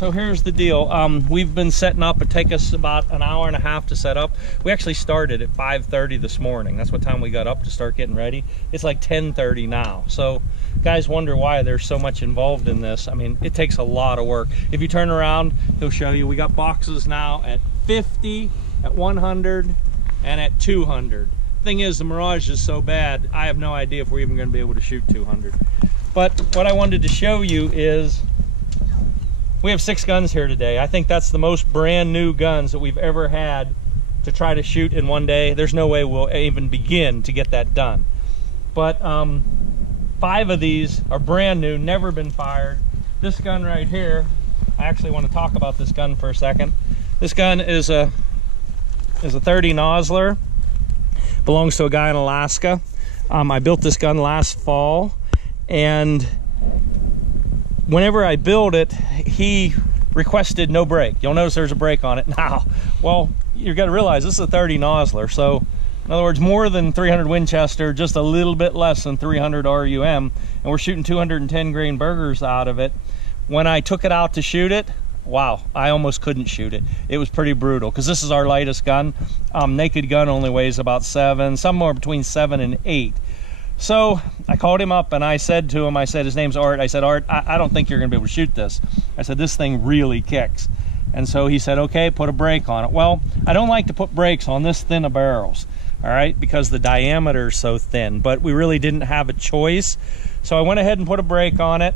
so here's the deal. We've been setting up. It takes us about an hour and a half to set up. We actually started at 5:30 this morning. That's what time we got up to start getting ready. It's like 10:30 now. So guys wonder why there's so much involved in this. I mean, it takes a lot of work. If you turn around, he'll show you. We got boxes now at 50, at 100, and at 200. Thing is, the mirage is so bad, I have no idea if we're even going to be able to shoot 200. But what I wanted to show you is we have 6 guns here today. I think that's the most brand new guns that we've ever had to try to shoot in one day. There's no way we'll even begin to get that done. But 5 of these are brand new, never been fired. This gun right here, I actually want to talk about this gun for a second. This gun is a 30 Nosler. Belongs to a guy in Alaska. I built this gun last fall, and whenever I build it, he requested no brake. You'll notice there's a brake on it now. Well, you've got to realize this is a 30 Nosler, so in other words, more than 300 Winchester, just a little bit less than 300 RUM, and we're shooting 210 grain burgers out of it. When I took it out to shoot it, wow, I almost couldn't shoot it. It was pretty brutal, because this is our lightest gun. Naked gun only weighs about 7, somewhere between 7 and 8. So I called him up and I said to him, I said, his name's Art. I said, Art, I don't think you're gonna be able to shoot this. I said, this thing really kicks. And so he said, okay, put a brake on it. Well, I don't like to put brakes on this thin of barrels, all right, because the diameter is so thin, but we really didn't have a choice. So I went ahead and put a brake on it,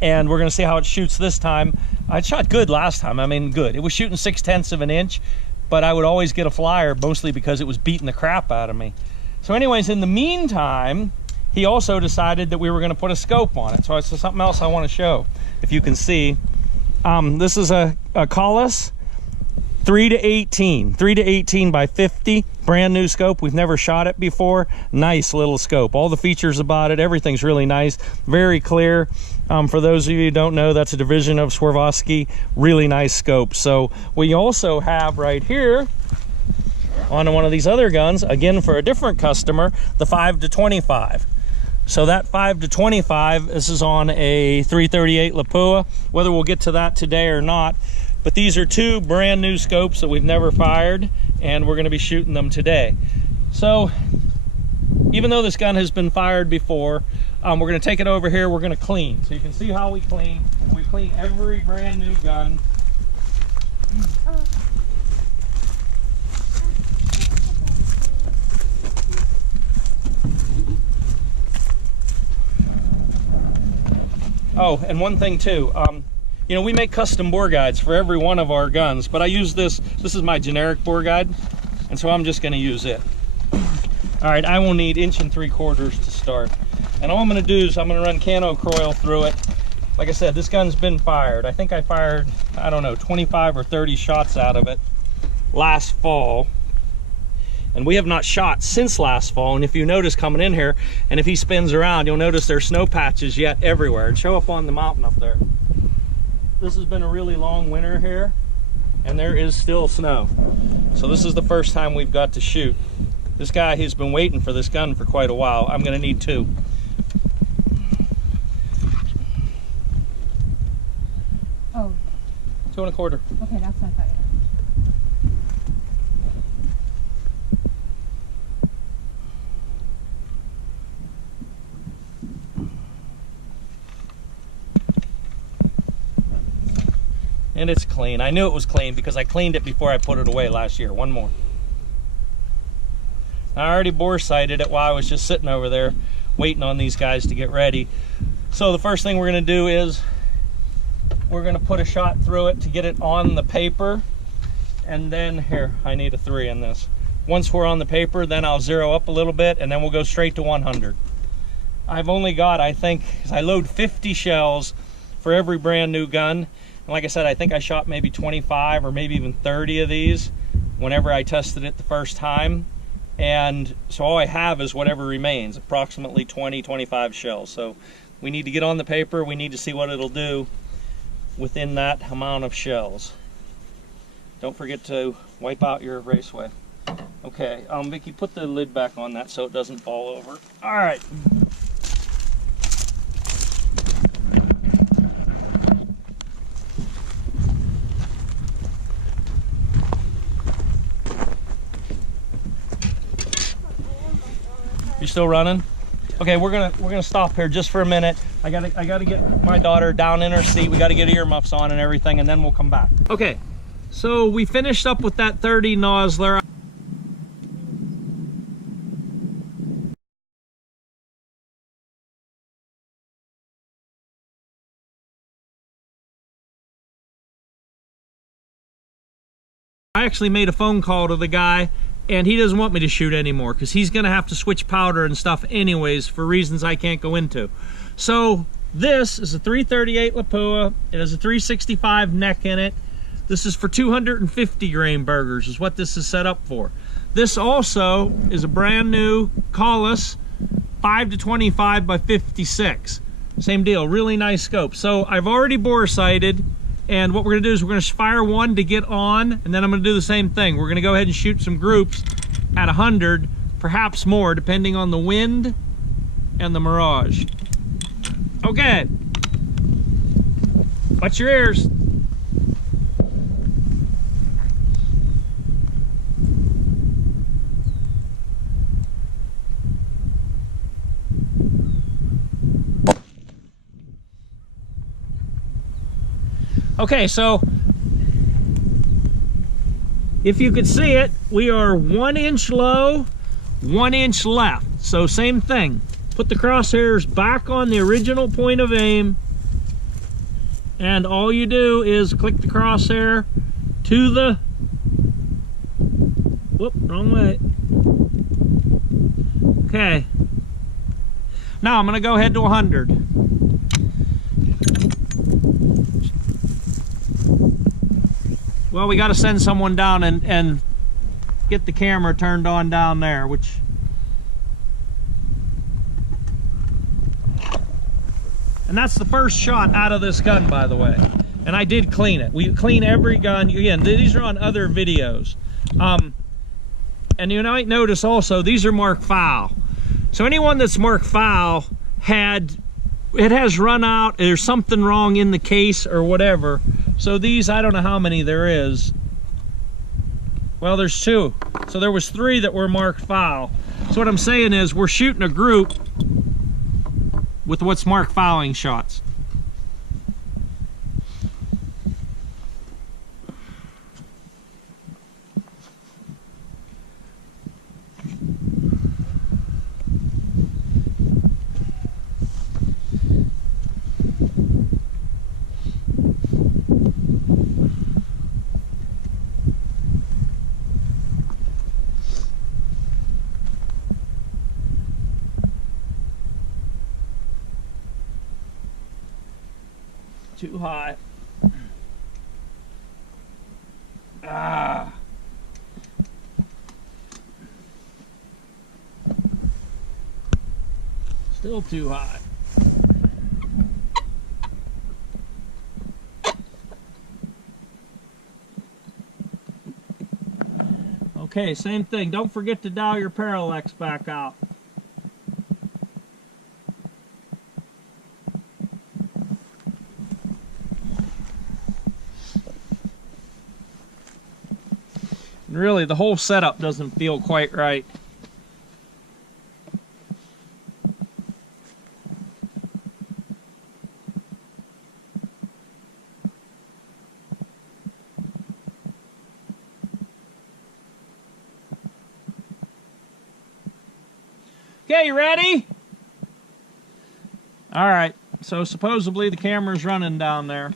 and we're gonna see how it shoots this time. I shot good last time, I mean good. It was shooting 6/10 of an inch, but I would always get a flyer, mostly because it was beating the crap out of me. So anyways, in the meantime, he also decided that we were gonna put a scope on it. So it's something else I wanna show, if you can see. This is a Collis 3-18 by 50, brand new scope. We've never shot it before. Nice little scope. All the features about it, everything's really nice, very clear. For those of you who don't know, that's a division of Swarovski. Really nice scope. So we also have right here on one of these other guns, again for a different customer, the 5-25. So that 5-25, this is on a 338 Lapua. Whether we'll get to that today or not, but these are 2 brand new scopes that we've never fired, and we're gonna be shooting them today. So even though this gun has been fired before, we're gonna take it over here, we're gonna clean. So you can see how we clean. We clean every brand new gun. Oh, and one thing too, you know, we make custom bore guides for every one of our guns, but I use this is my generic bore guide, and so I'm just gonna use it. All right, I will need 1 3/4 to start. And all I'm gonna do is I'm gonna run cano coil through it. Like I said, this gun's been fired. I think I fired, I don't know, 25 or 30 shots out of it last fall. And we have not shot since last fall. And if you notice coming in here, and if he spins around, you'll notice there's snow patches yet everywhere. And show up on the mountain up there. This has been a really long winter here, and there is still snow. So this is the first time we've got to shoot. This guy, he's been waiting for this gun for quite a while. I'm gonna need 2. Oh. 2 1/4. Okay, that's what I thought. And it's clean. I knew it was clean because I cleaned it before I put it away last year. One more. I already bore sighted it while I was just sitting over there waiting on these guys to get ready. So the first thing we're gonna do is we're gonna put a shot through it to get it on the paper. And then here, I need a 3 in this. Once we're on the paper, then I'll zero up a little bit and then we'll go straight to 100. I've only got, I think, I load 50 shells for every brand new gun. And like I said, I think I shot maybe 25 or maybe even 30 of these whenever I tested it the first time. And so all I have is whatever remains, approximately 20, 25 shells. So we need to get on the paper. We need to see what it'll do within that amount of shells. Don't forget to wipe out your raceway. Okay, Vicky, put the lid back on that so it doesn't fall over. All right. You still running? Okay, we're gonna stop here just for a minute. I gotta get my daughter down in her seat. We gotta get earmuffs on and everything, and then we'll come back. Okay, so we finished up with that 30 Nosler. I actually made a phone call to the guy, and he doesn't want me to shoot anymore because he's gonna have to switch powder and stuff anyways for reasons I can't go into. So this is a 338 Lapua. It has a 365 neck in it. This is for 250 grain burgers is what this is set up for. This also is a brand new Collis 5 to 25 by 56. Same deal, really nice scope. So I've already bore sighted. And what we're gonna do is we're gonna fire one to get on, and then I'm gonna do the same thing. We're gonna go ahead and shoot some groups at 100, perhaps more, depending on the wind and the mirage. Okay. Watch your ears. Okay, so if you could see it, we are 1 inch low, 1 inch left. So same thing. Put the crosshairs back on the original point of aim, and all you do is click the crosshair to the, whoop, wrong way. Okay. Now I'm gonna go ahead to 100. Well, we got to send someone down and get the camera turned on down there, which... And that's the first shot out of this gun, by the way. And I did clean it. We clean every gun. Again, these are on other videos. And you might notice also, these are marked foul. So anyone that's marked foul it has run out, there's something wrong in the case or whatever. So these, I don't know how many there is. Well, there's 2. So there was 3 that were marked foul. So what I'm saying is we're shooting a group with what's marked fouling shots. Too high. Ah. Still too high. Okay, same thing. Don't forget to dial your parallax back out. Really, the whole setup doesn't feel quite right. Okay, you ready? All right, so supposedly the camera's running down there.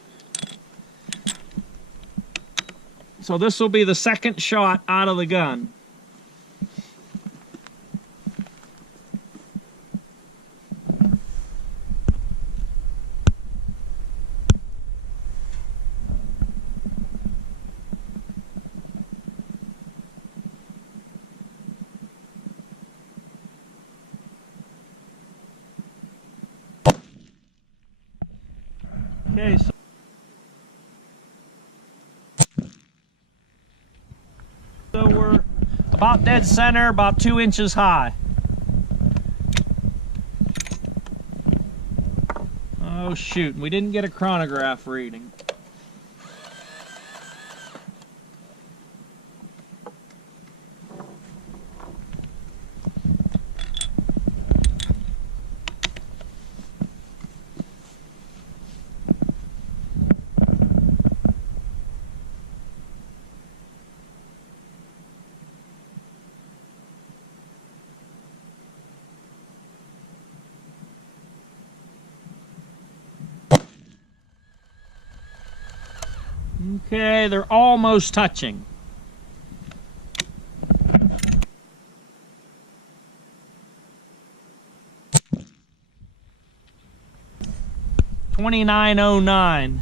So this will be the second shot out of the gun. Okay, so we're about dead center, about 2 inches high. Oh shoot, we didn't get a chronograph reading. Okay, they're almost touching. $29.09.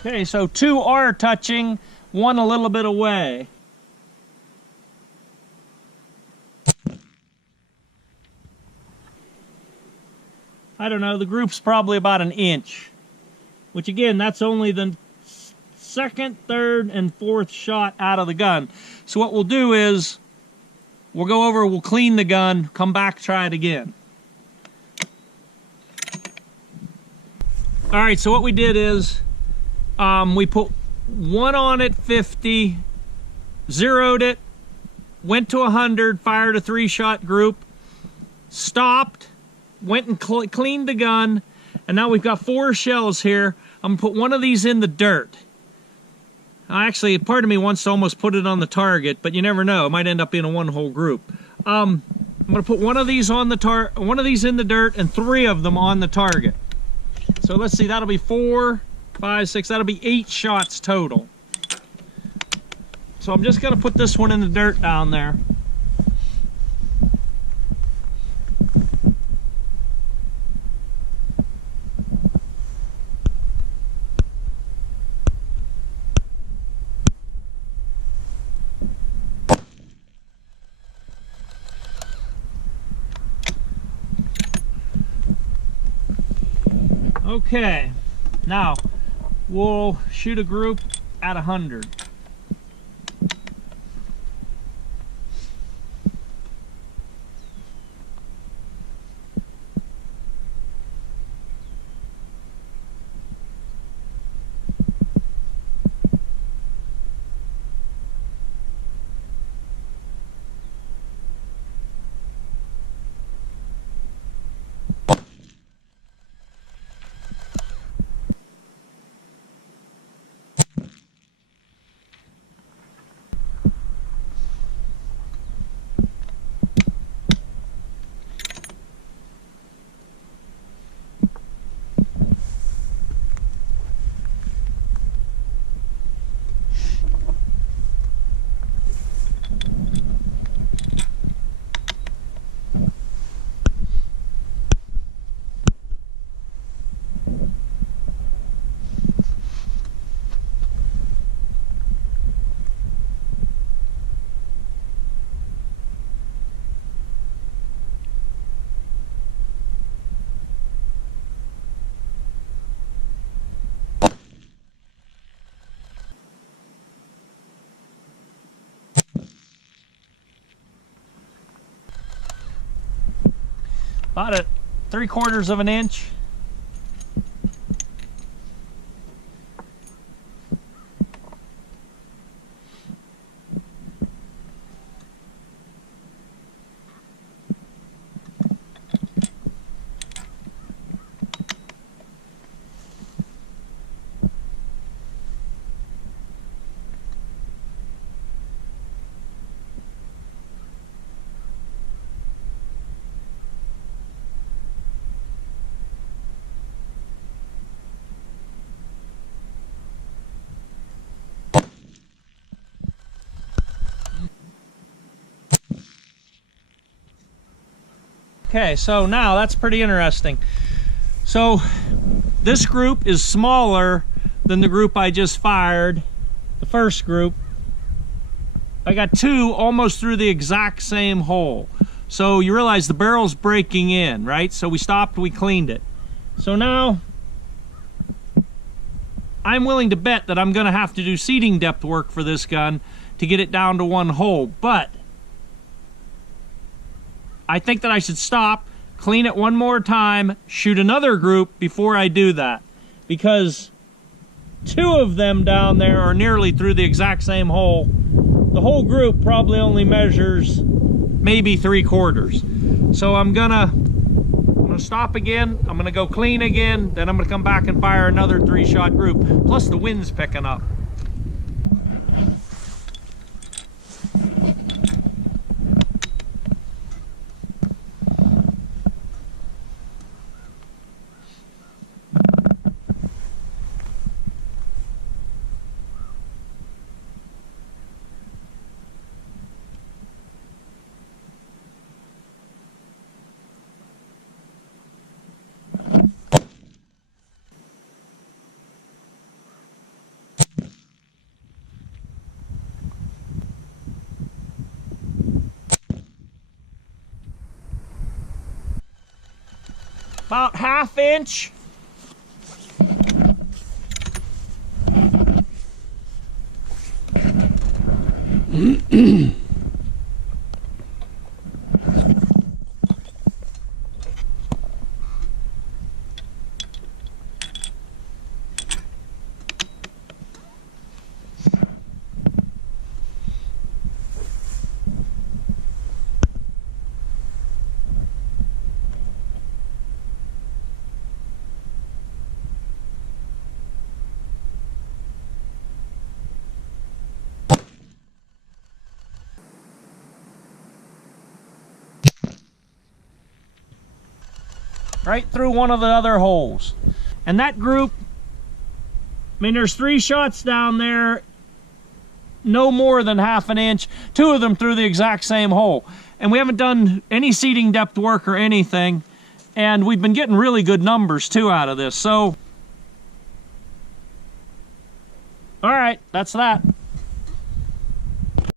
Okay, so 2 are touching, 1 a little bit away. I don't know, the group's probably about 1 inch, which again, that's only the 2nd, 3rd, and 4th shot out of the gun. So what we'll do is, we'll go over, we'll clean the gun, come back, try it again. All right, so what we did is, we put 1 on at 50, zeroed it, went to 100, fired a 3-shot group, stopped, went and cleaned the gun, and now we've got 4 shells here. I'm gonna put 1 of these in the dirt. Actually, part of me wants to almost put it on the target, but you never know. It might end up being a 1-hole group. I'm gonna put 1 of these on the 1 of these in the dirt, and 3 of them on the target. So let's see, that'll be 4, 5, 6, that'll be 8 shots total. So I'm just gonna put this one in the dirt down there. Okay, now we'll shoot a group at 100. About at 3/4 of an inch. Okay, so now that's pretty interesting. So this group is smaller than the group I just fired, the first group. I got 2 almost through the exact same hole. So you realize the barrel's breaking in, right? So we stopped, we cleaned it. So now I'm willing to bet that I'm gonna have to do seating depth work for this gun to get it down to 1 hole, but I think that I should stop, clean it 1 more time, shoot another group before I do that. Because 2 of them down there are nearly through the exact same hole. The whole group probably only measures maybe 3/4. So I'm gonna stop again, I'm gonna go clean again, then I'm gonna come back and fire another 3-shot group. Plus the wind's picking up. About 1/2 inch. Right through one of the other holes. And that group, I mean, there's 3 shots down there, no more than 1/2 inch, 2 of them through the exact same hole. And we haven't done any seeding depth work or anything, and we've been getting really good numbers too out of this. So, all right, that's that.